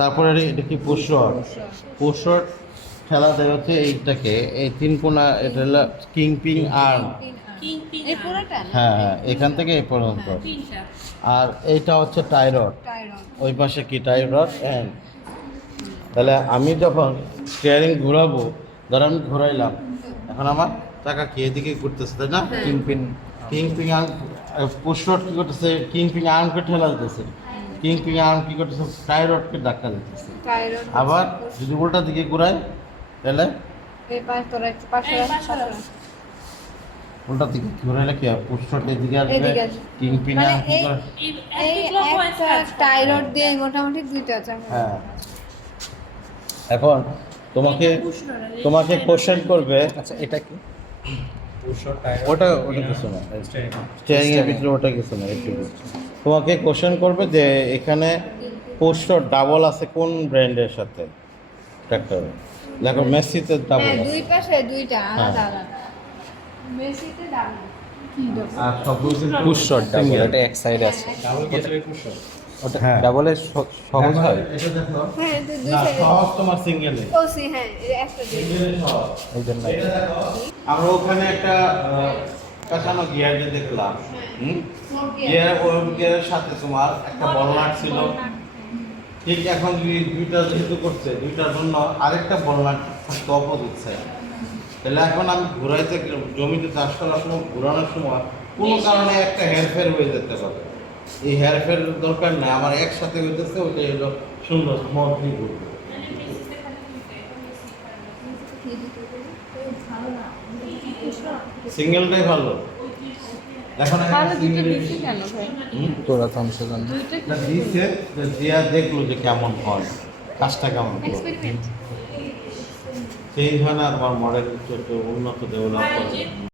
তারপরে এটা কি পুশরড। পুশরড খেলা দেয় হচ্ছে এইটাকে, এই তিন কোনা, এটা হলো কিংপিং আর্ম। এই পুরোটা না? হ্যাঁ হ্যাঁ, এখান থেকে এই পর্যন্ত। আর এইটা হচ্ছে টাইরড, ওই পাশে কি টাইরড হ্যাঁ। তাহলে আমি যখন স্টিয়ারিং ঘোরাবো, ধর আমি ঘোরাইলাম, এখন আমার চাকা কি এদিকে ঘুরতেছে, তাই না? কিংপিং আর্ম, পুশরড কি করতেছে, কিংপিং আর্মকে ঠেলা দিতেছে, কিংপিং আর্ম কি করতেছে, টাইরডকে ধাক্কা দিতেছে। আবার যদি উল্টা দিকে ঘুরাই তাহলে উল্টা দিকে ঘুরাইলে কি হয়, পুশরড এদিকে আসবে, কিংপিং আর্ম কি করে, টাইরড দিয়ে মোটামুটি দুইটা চাকা। হ্যাঁ। এখন তোমাকে তোমাকে কোশ্চেন করবে, আচ্ছা এটা কি? ওটা কিছু না, স্টিয়ারিং এর ভিতরে ওটা কিছু না, একটু তোমাকে কোশ্চেন করবে যে এখানে পোস্টার ডাবল আছে কোন ব্র্যান্ডের সাথে ট্রাক্টরে। দেখো মেসিতে ডাবল হ্যাঁ, আছে, দুই পাশে দুইটা আলাদা আলাদা। মেসিতে ডাবল। কি ডাবল? আর সবগুলো পুশরড ডাবল, single। এটা এক সাইডে আছে। ওটা হ্যাঁ। ডাবলের সহজ হয় এটা দেখো, হ্যাঁ, দুই না সাইডে। সহজ তোমার সিঙ্গেলে, ও সি, হ্যাঁ, এই একটা দুই। সিঙ্গেলে সহজ। এই জন্য এটা দেখো, আমরা ওখানে একটা কাঁচানো গিয়ার যে দেখলাম, গিয়ার, ওই গিয়ারের সাথে তোমার একটা বল নাট ছিল। ঠিক এখন দুইটা যেহেতু করছে, দুইটার জন্য আরেকটা বল নাট থাকতো অপোজিট সাইড। তাহলে এখন আমি ঘুরাইতে জমিতে চাষ করার সময়, ঘুরানোর সময় কোনো কারণে একটা হেরফের হয়ে যেতে পারে। এই হেরফের দরকার নেই, আমার একসাথে হইতেছে, ওইটাই হলো সুন্দর স্মুথলি ঘুরবে। সিঙ্গেলটাই ভালো। এখন তোরা তো অংশ জান দিচ্ছে, দিয়া দেখলো যে কেমন হয়, কাজটা কেমন হয়, সেই ধরনের আমার মডেল উন্নত ডেভেলপ করে।